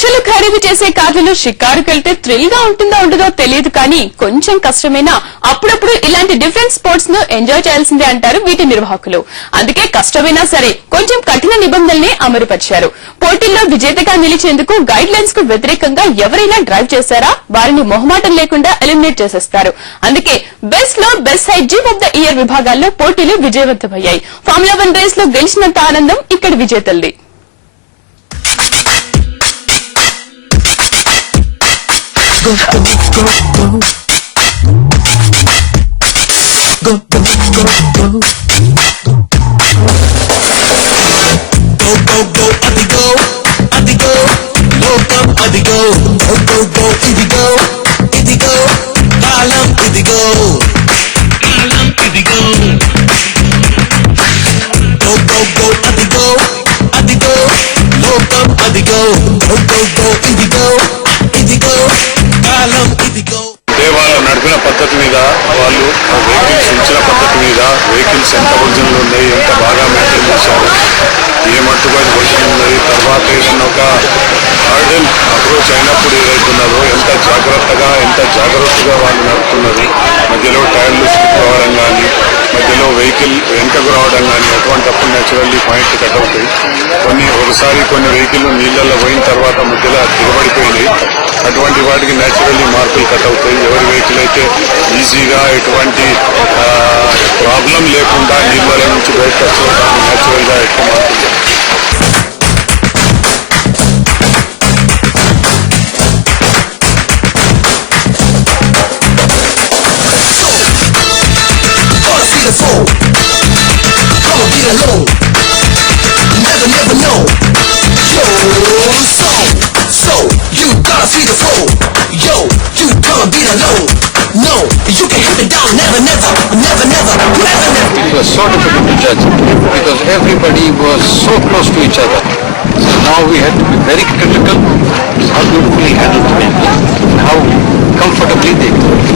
లక్షలు ఖరీదు చేసే కార్లలో షికారుకెళ్తే థ్రిల్ గా ఉంటుందో ఉండదో తెలియదు కానీ కొంచెం కష్టమైనా అప్పుడప్పుడు ఇలాంటి డిఫరెంట్ స్పోర్ట్స్ ను ఎంజాయ్ చేయాల్సిందే అంటారు వీటి నిర్వాహకులు. అందుకే కష్టమైనా సరే కొంచెం కఠిన నిబంధనల్ని అమలుపరిచారు. పోటీల్లో విజేతగా నిలిచేందుకు గైడ్ లైన్స్ కు వ్యతిరేకంగా ఎవరైనా డ్రైవ్ చేశారా వారిని మొహమాటం లేకుండా ఎలిమినేట్ చేసేస్తారు. అందుకే బెస్ట్ లో best side jeep of the year విభాగాల్లో పోటీలు విజయవంతమయ్యాయి. ఫార్ములా 1 రేస్ లో గెలిచినంత ఆనందం ఇక్కడ విజేతల్ది. Go, go, go, go. Go, go, go, go. Go, go, go, adigo, adigo. Look up, adigo. Go, go, go, idigo, idigo. Kalam, idigo. Kalam, idigo. Go, go, go, adigo, adigo. Look up, adigo. Go, go, go, idigo, idigo. వాళ్ళ నడిపిన పద్ధతి మీద వాళ్ళు vehicles ఉంచిన పద్ధతి మీద vehicles ఎంత original ఉన్నాయి, ఎంత బాగా మెయింటైన్ చేశారు, ఏ మట్టుగా ఒరిజినల్ ఉన్నది, తర్వాత ఏదైనా ఒక హార్డెన్ అప్రోచ్ అయినప్పుడు ఏదైతున్నదో ఎంత జాగ్రత్తగా వాళ్ళు నడుపుతున్నారు. మధ్యలో టైర్లు స్లిప్ కావడం కానీ, మధ్యలో వెహికల్ వెనుకకు రావడం కానీ అటువంటిప్పుడు నేచురల్లీ పాయింట్ కట్ అవుతాయి. ఒకసారి కొన్ని వెహికల్ నీళ్ళల్లో పోయిన తర్వాత మధ్యలో తిరబడిపోయినాయి. అటువంటి వాటికి నేచురల్లీ మార్కులు కట్ అవుతాయి. ఎవరి వెహికల్ అయితే ఈజీగా ఎటువంటి ప్రాబ్లం లేకుండా నీళ్ళ నుంచి బయటకు వచ్చి నేచురల్ గా ఎక్కువ మార్కులు. Never know. Yo, so you gotta see the flow. Yo, you can't be alone. No, you can hit it down. Never. It was so difficult to judge because everybody was so close to each other. So now we had to be very critical how beautifully handled the people and how comfortably they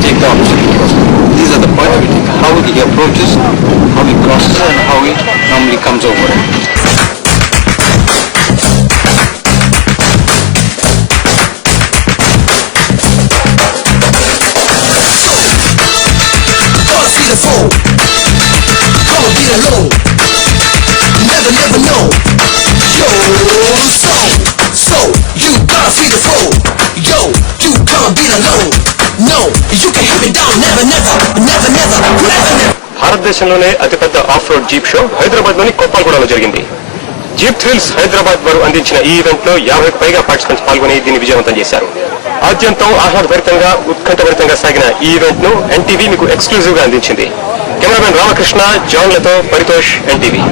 take the obstacle. These are the points we take. How he approaches, how he crosses, and how he normally comes over it. Never know. Yo, so you gotta see the flow. Yo, you can't be alone. No, you can hit it down. Never. భారతదేశంలోనే అతిపెద్ద of road jeep show Hyderabad లోని కొప్పాలగూడలో జరిగింది. Jeep thrills Hyderabad వారు అందించిన ఈ event లో 50కు పైగా participants పాల్గొని దీన్ని విజయవంతం చేశారు. ఆద్యంతం ఆహ్లాదభరితంగా ఉత్కంఠభరితంగా సాగిన ఈ ఈవెంట్ ను ఎన్టీవీ మీకు ఎక్స్క్లూజివ్ గా అందించింది. కెమెరామెన్ రామకృష్ణ, జాన్లతో పరితోష్, ఎన్టీవీ.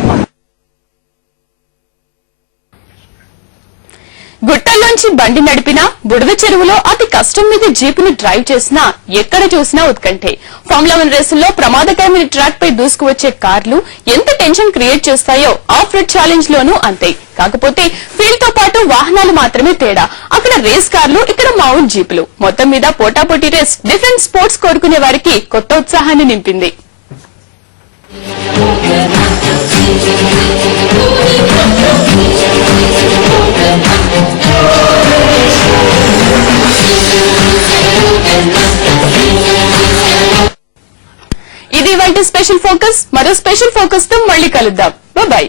గుట్టల్లోంచి బండి నడిపినా, బుడద చెరువులో అతి కష్టం మీద జీపును డ్రైవ్ చేసినా ఎక్కడ చూసినా ఉత్కంఠే. ఫార్ములా 1 రేసుల్లో ప్రమాదకరమైన ట్రాక్ పై దూసుకువచ్చే కార్లు ఎంత టెన్షన్ క్రియేట్ చేస్తాయో ఆఫ్ రోడ్ ఛాలెంజ్ లోనూ అంతే. కాకపోతే ఫీల్డ్ తో పాటు వాహనాలు మాత్రమే తేడా. అక్కడ రేస్ కార్లు, ఇక్కడ మామూలు జీపులు. మొత్తం మీద పోటాపోటీ రేస్ డిఫరెంట్ స్పోర్ట్స్ కోరుకునే వారికి కొత్త ఉత్సాహాన్ని నింపింది. ఇది ఇవాల్టి స్పెషల్ ఫోకస్. మరో స్పెషల్ ఫోకస్ తో మళ్ళీ కలుద్దాం. బాయ్.